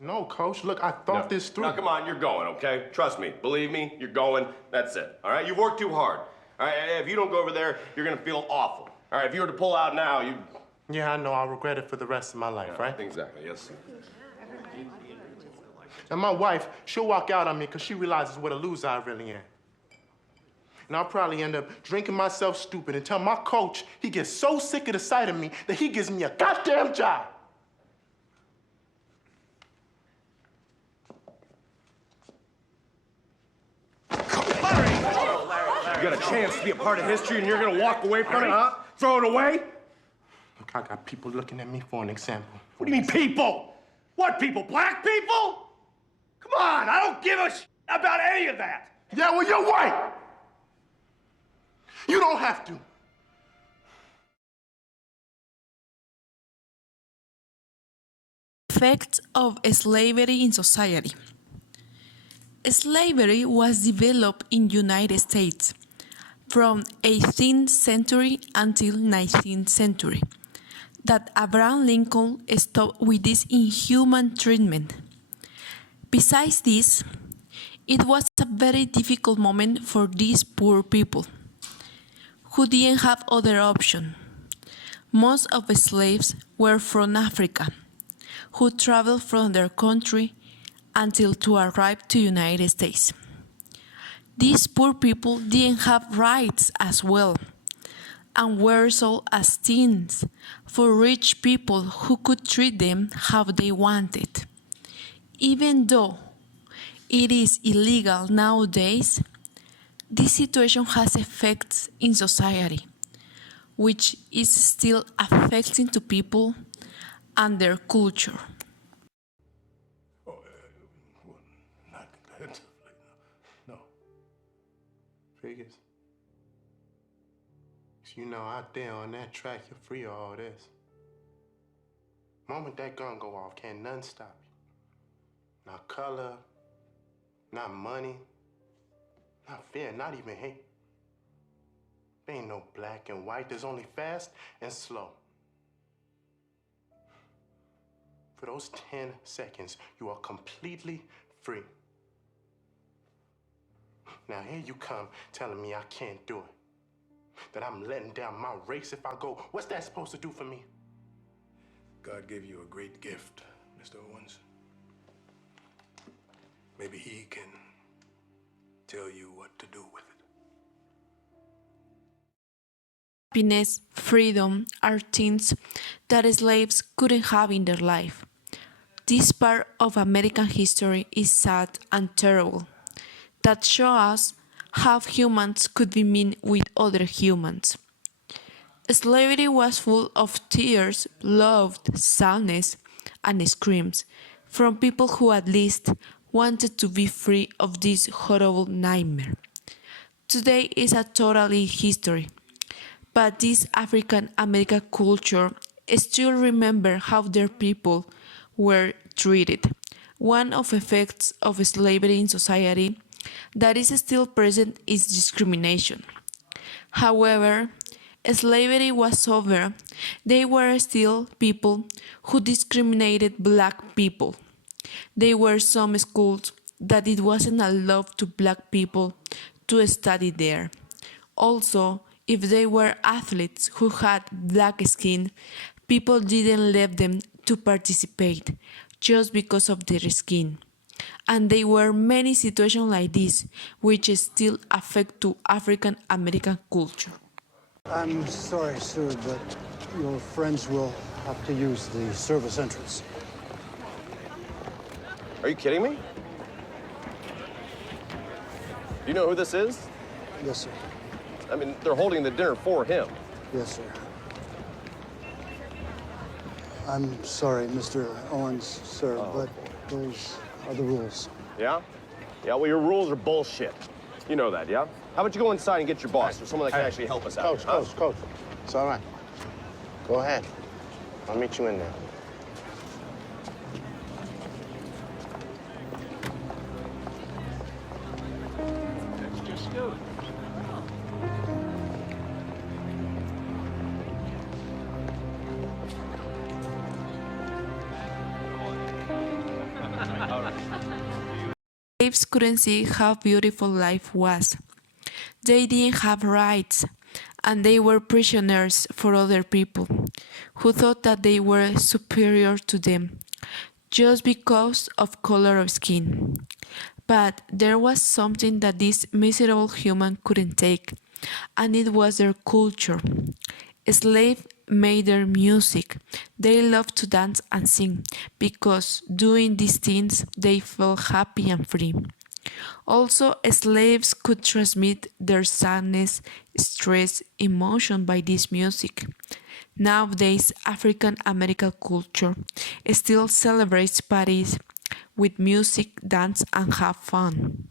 No, Coach. Look, I thought this through. Now, come on, you're going, okay? Trust me. Believe me, you're going. That's it, all right? You've worked too hard. All right, if you don't go over there, you're going to feel awful. All right, if you were to pull out now, you... Yeah, I know. I'll regret it for the rest of my life, right? Exactly, yes. And my wife, she'll walk out on me because she realizes what a loser I really am. And I'll probably end up drinking myself stupid and tell my coach he gets so sick of the sight of me that he gives me a goddamn job. You got a chance to be a part of history and you're going to walk away from it, huh? Throw it away? Look, I got people looking at me for an example. What do you mean, people? What people? Black people? Come on, I don't give a about any of that. Yeah, well, you're white. You don't have to. Effects of slavery in society. Slavery was developed in United States from 18th century until 19th century. That Abraham Lincoln stopped with this inhuman treatment. Besides this, it was a very difficult moment for these poor people, who didn't have other option. Most of the slaves were from Africa, who traveled from their country until to arrive to United States. These poor people didn't have rights as well, and were sold as things for rich people who could treat them how they wanted. Even though it is illegal nowadays, this situation has effects in society, which is still affecting to people and their culture. Not that. No. Figures. You know, out there on that track, you're free of all this. Moment that gun go off, can't nothing stop you. Not color, not money, not fear, not even hate. There ain't no black and white, there's only fast and slow. For those 10 seconds, you are completely free. Now here you come telling me I can't do it. That I'm letting down my race if I go. What's that supposed to do for me? God gave you a great gift, Mr. Owens. Maybe he can tell you what to do with it. Happiness, freedom are things that slaves couldn't have in their life. This part of American history is sad and terrible, that shows us how humans could be mean with other humans. Slavery was full of tears, blood, sadness, and screams from people who at least wanted to be free of this horrible nightmare. Today is a totally history, but this African American culture still remember how their people were treated. One of the effects of slavery in society that is still present is discrimination. However, slavery was over, there were still people who discriminated black people. There were some schools that it wasn't allowed to black people to study there. Also, if they were athletes who had black skin, people didn't let them to participate just because of their skin. And there were many situations like this, which still affect to African American culture. I'm sorry, sir, but your friends will have to use the service entrance. Are you kidding me? Do you know who this is? Yes, sir. I mean, they're holding the dinner for him. Yes, sir. I'm sorry, Mr. Owens, sir, but those are the rules. Yeah? Yeah, well, your rules are bullshit. You know that, yeah? How about you go inside and get your boss or someone that can actually help us out? Coach. It's all right. Go ahead. I'll meet you in there. Let's just go. slaves couldn't see how beautiful life was. They didn't have rights, and they were prisoners for other people, who thought that they were superior to them, just because of color of skin. But there was something that this miserable human couldn't take, and it was their culture. Slaves made their music. They loved to dance and sing, because doing these things they felt happy and free. Also, slaves could transmit their sadness, stress, emotion by this music. Nowadays, African American culture still celebrates parties with music, dance, and have fun.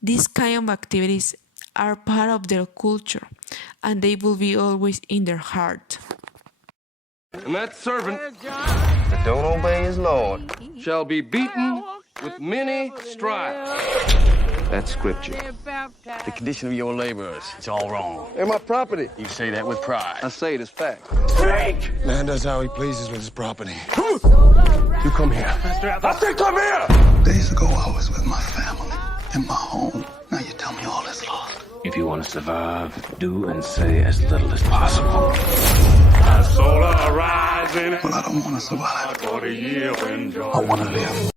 These kind of activities are part of their culture, and they will be always in their heart. And that servant That don't obey his lord. shall be beaten with many stripes. That's scripture. The condition of your laborers, it's all wrong. They're my property. You say that with pride. I say it as fact. Man does how he pleases with his property. You come here. I said come here! Days ago, I was with my family in my home. Now you tell me all is lost. If you want to survive, do and say as little as possible. Well, I don't want to survive. I want to live.